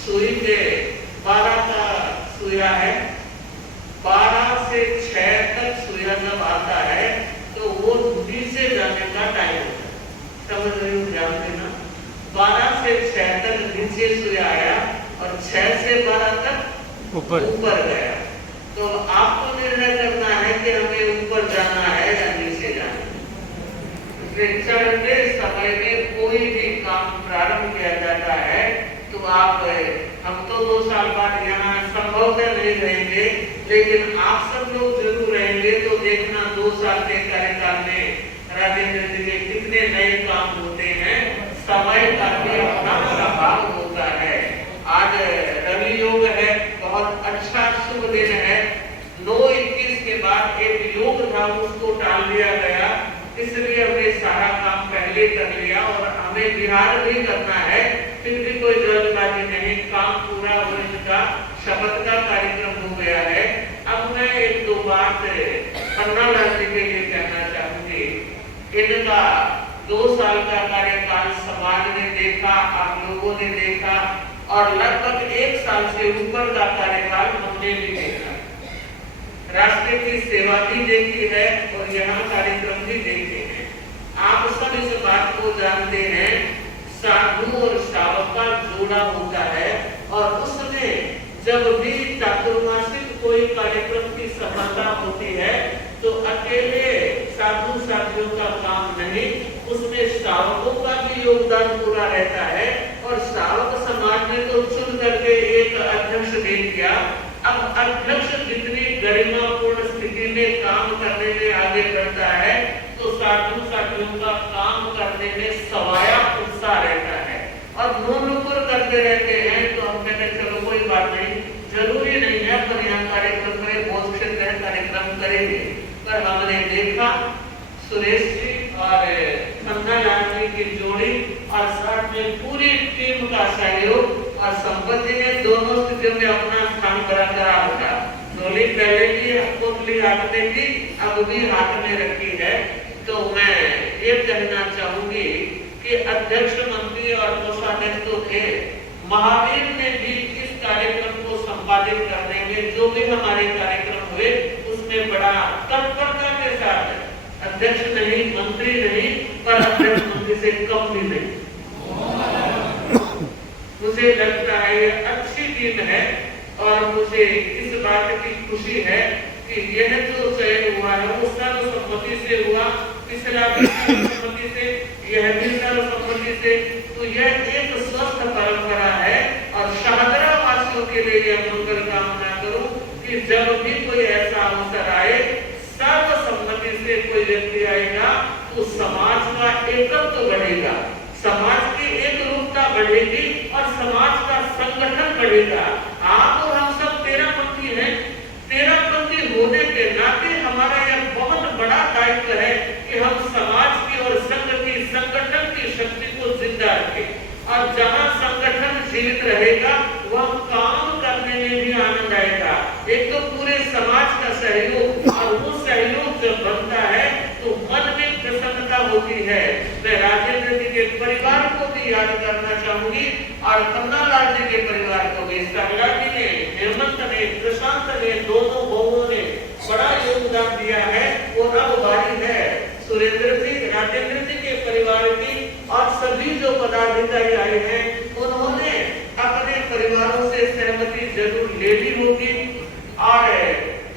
सुई के 12 का सुइया है, 12 से 6 तक सुइया जब आता है तो वो नीचे जाने का टाइम होता है। समझ रहे हो, ध्यान देना। 12 से 6 तक नीचे सुइया आया और 6 से 12 तक ऊपर गया। तो आपको निर्णय करना है कि हमें ऊपर जाना है या नीचे जाना है। चढ़ते समय में कोई भी काम प्रारंभ किया जाता है तो आप, हम तो 2 साल बाद यहाँ संभवतः नहीं रहेंगे, लेकिन आप सब लोग जरूर रहेंगे। तो देखना 2 साल के कार्यकाल में राजेंद्र जी के कितने नए काम होते हैं। समय का भी अपना प्रभाव होता है। आज रवि योग है, बहुत अच्छा शुभ दिन है। 9:21 के बाद एक योग था, उसको टाल दिया गया, इसलिए हमने सारा काम पहले कर लिया और हमें बिहार भी करना है। फिर भी कोई जल्दबाजी नहीं, काम पूरा होने का शपथ का कार्यक्रम हो गया है। अब मैं 1-2 बात पन्नालाल जी के लिए कहना चाहूंगी। इनका 2 साल का कार्यकाल समाज ने देखा, आप लोगों ने देखा, और लगभग 1 साल से ऊपर का कार्यकाल हमने भी देखा। राष्ट्र की सेवा भी देखी है और यहाँ कार्यक्रम भी देखे हैं। आप सब इस बात को जानते हैं, साधु और श्रावक का जोड़ा होता है और उसमें जब भी चातुर्मासिक कोई कार्यक्रम की सफलता होती है तो अकेले साधु साथियों का काम नहीं, उसमें श्रावकों का भी योगदान पूरा रहता है। और श्रावक समाज ने तो चुन करके एक अध्यक्ष दे दिया। अब अध्यक्ष जितनी गरिमापूर्ण स्थिति में काम करने में आगे बढ़ता है तो साधु साथियों का काम करने में सवाया उत्साह रहता है। और नुपुर करते रहते हैं तो हम कहते हैं चलो कोई बात नहीं, जरूरी नहीं है पर यहाँ कार्यक्रम करें, बहुत क्षेत्र कार्यक्रम करेंगे। पर हमने देखा सुरेश जी और पन्नालाल जी की जोड़ी और साथ में पूरी टीम का सहयोग, और संपत्ति ने दोनों स्थितियों में अपना स्थान बरकरार रखा। डोली पहले भी कोटली हाथ में थी, अब भी हाथ में रखी है। तो मैं ये कहना चाहूंगी कि अध्यक्ष, मंत्री और कोषाध्यक्ष तो थे, महावीर ने भी इस कार्यक्रम को संपादित करने में जो भी हमारे कार्यक्रम हुए उसमें बड़ा तत्परता के साथ, अध्यक्ष नहीं, मंत्री नहीं, पर अध्यक्ष मंत्री से कम भी नहीं। मुझे लगता है ये अच्छी टीम है और मुझे इस बात की खुशी है कि यह जो चयन हुआ है वो सर्वसम्मति से हुआ, पिछला भी सर्वसम्मति से, यह भी सर्वसम्मति से। तो यह एक स्वस्थ परंपरा है और शाहदरा वासियों के लिए यह मंगल कामना करूं कि जब भी कोई ऐसा अवसर आए, सर्वसम्मति से कोई व्यक्ति आएगा तो समाज का एकत्व बढ़ेगा, समाज की एक रूपता बढ़ेगी और समाज का संगठन बढ़ेगा। आप और हम सब 13पंथी हैं। 13पंथी होने के नाते हमारा यह बहुत बड़ा दायित्व है कि हम समाज की और संघ की, संगठन की शक्ति को जिंदा रखें। और जहाँ संगठन जीवित रहेगा वह काम करने में भी आनंद आएगा। एक तो पूरे समाज का सहयोग, और वो सहयोग जब बनता है तो मन में प्रसन्नता होती है। मैं राजेंद्र जी के परिवार को भी याद करना चाहूंगी और पन्नालाल जी के परिवार को भी। सरला जी ने, हेमंत ने, प्रशांत ने, दोनों बहुओं ने बड़ा योगदान दिया है। और अब बारी है सुरेंद्र जी, राजेंद्र जी के परिवार की, और सभी जो पदाधिकारी आए हैं उन्होंने अपने परिवारों से सहमति जरूर ले ली होगी। और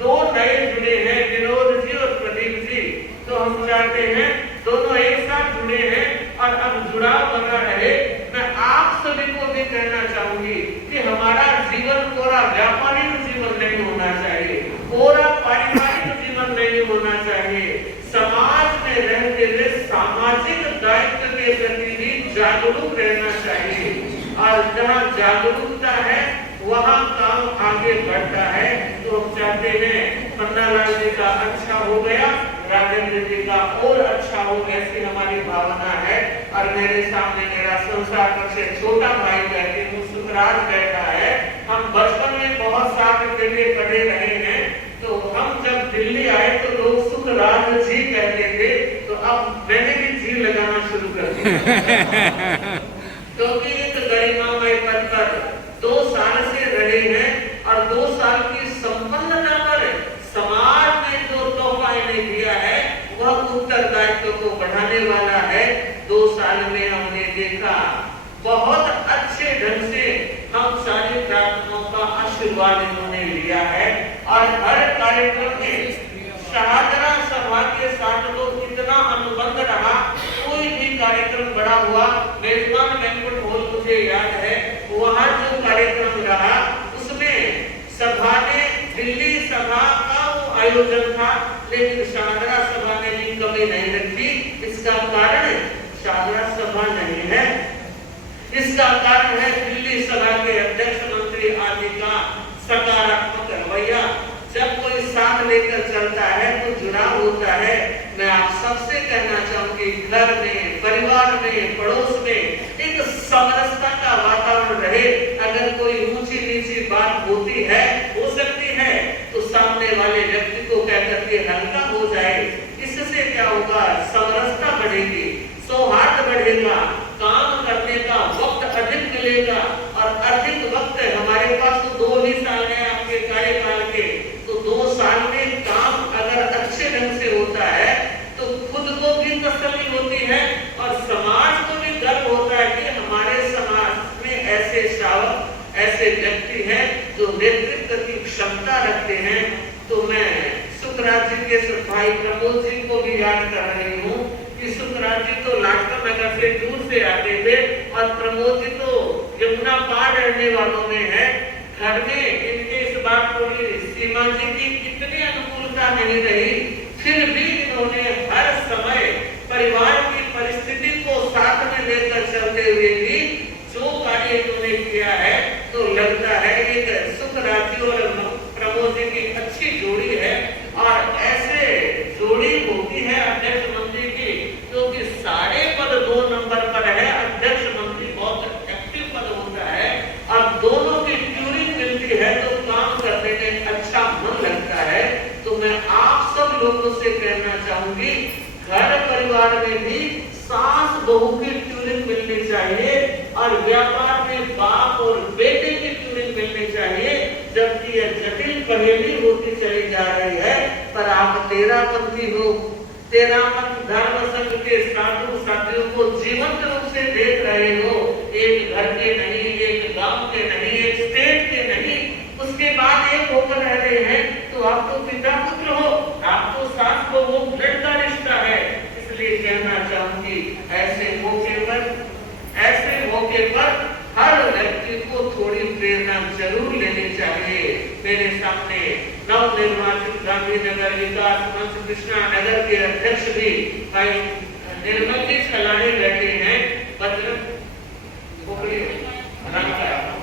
2 नए जुड़े हैं, विनोद जी और प्रदीप जी, तो हम चाहते हैं दोनों एक साथ जुड़े हैं और अब जुड़ाव बना रहे। मैं आप सभी को भी कहना चाहूंगी कि हमारा जीवन पूरा व्यापारिक जीवन नहीं होना चाहिए, पूरा पारिवारिक जीवन नहीं होना चाहिए। समाज में रहते हुए सामाजिक दायित्व के प्रति भी जागरूक रहना चाहिए। और जहाँ जागरूकता है वहाँ काम आगे बढ़ता है। तो हम चाहते हैं पन्नालाल जी का अच्छा हो गया, राजेंद्र जी का और अच्छा हो, ऐसी हमारी भावना है। और मेरे सामने मेरा संसार पक्ष से छोटा भाई बैठे हैं, सुखराज बैठा है। हम बचपन में बहुत साथ मिलके पढ़े रहे हैं। तो हम जब दिल्ली आए तो लोग सुखराज जी कहते थे, तो अब मैंने भी जी लगाना शुरू कर दिया। क्योंकि एक गरिमामय पद पर 2 आने वाला है। 2 साल में हमने देखा बहुत अच्छे ढंग से हम सारे प्रार्थनाओं का आशीर्वाद इन्होंने लिया है और हर कार्यक्रम में शाहदरा सभा के साथ तो इतना अनुबंध रहा। कोई भी कार्यक्रम बड़ा हुआ, मेजबान बैंक्वेट हॉल मुझे याद है, वहाँ जो कार्यक्रम रहा उसमें सभा ने दिल्ली सभा का वो आयोजन था, लेकिन शाहदरा सभा ने भी कमी नहीं रखी। इसका कारण शाहदरा सभा नहीं है, इसका कारण है दिल्ली सभा के अध्यक्ष मंत्री आदि का सकारात्मक रवैया। जब कोई साथ लेकर चलता है तो जुड़ाव होता है। मैं आप सबसे कहना चाहूंगी, घर में, परिवार में, पड़ोस में एक समरसता का वातावरण रहे। अगर कोई ऊंची नीची बात होती है, हो सकती है, तो सामने वाले व्यक्ति को कह करके हल्का हो जाए। इससे क्या होगा? समरसता बढ़ेगी, सौहार्द बढ़ेगा, काम करने का वक्त अधिक मिलेगा। और अधिक वक्त हमारे पास तो 2 ही साल है आपके कार्यकाल के, तो 2 साल में काम अगर अच्छे ढंग से होता है तो खुद को भी तसल्ली होती है और समाज को भी गर्व होता है कि हमारे समाज में ऐसे श्रावक, ऐसे व्यक्ति हैं जो नेतृत्व की क्षमता रखते हैं। तो मैं सुखराज जी के भाई प्रमोद जी को भी याद कर रही हूँ कि सुखराज जी तो लाजपत नगर से दूर से आते थे और प्रमोद जी तो यमुना पार रहने वालों में है। घर में इनके इस बात को सीमा जी की कितनी अनुकूलता नहीं रही, फिर भी इन्होंने हर समय परिवार की परिस्थिति को साथ में लेकर चलते हुए भी जो कार्य इन्होंने किया है, तो लगता है एक सुखराज जी और प्रमोद जी की अच्छी जोड़ी है। और ऐसे जोड़ी होती है अध्यक्ष मंत्री की, क्योंकि सारे पद 2 नंबर पर है। अध्यक्ष मंत्री बहुत एक्टिव पद होता है, अब दोनों की ट्यूनिंग मिलती है तो काम करने में अच्छा मन लगता है। तो मैं आप सब लोगों से कहना चाहूंगी, घर परिवार में भी सास बहू की ट्यूनिंग मिलनी चाहिए और व्यापार में बाप और बेटे की ट्यूनिंग मिलनी चाहिए। जबकि यह जटिल पहेली होती चली जा रही है, पर आप तेरापंथी हो, तेरापंथ धर्म संघ के साधु साथियों को जीवंत रूप से देख रहे हो। एक घर के नहीं, एक गांव के नहीं, एक स्टेट के नहीं, उसके बाद एक होकर रह रहे हैं। तो आप तो पिता पुत्र हो, आप तो सास बहू, ब्लड का रिश्ता है। इसलिए कहना चाहूंगी, ऐसे मौके पर हर व्यक्ति को थोड़ी प्रेरणा जरूर लेनी चाहिए। मेरे सामने नवनिर्वाचित गांधीनगर विकास मंच कृष्णा नगर के अध्यक्ष भी भाई निर्मल जी खलानी बैठे हैं।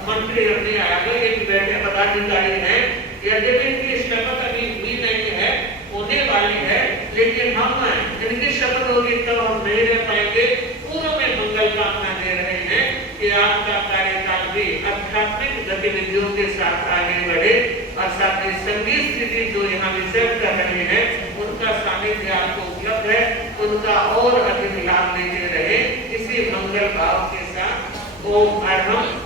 मंत्री अपने आगे एक बैठे पदाधिकारी हैं। यद्यपि इनकी शपथ अभी हुई नहीं है, होने वाली है, लेकिन हम इनकी शपथ होगी तब हम नहीं रह पाएंगे। पूर्व में मंगल कामना दे रहे हैं कि आपका कार्यकाल भी आध्यात्मिक गतिविधियों के साथ आगे बढ़े और साथ ही संगीत स्थिति जो यहाँ विचरण कर रहे हैं उनका सानिध्य आपको उपलब्ध है, उनका और अधिक लाभ लेते रहे। इसी मंगल भाव के साथ ओम अर्हम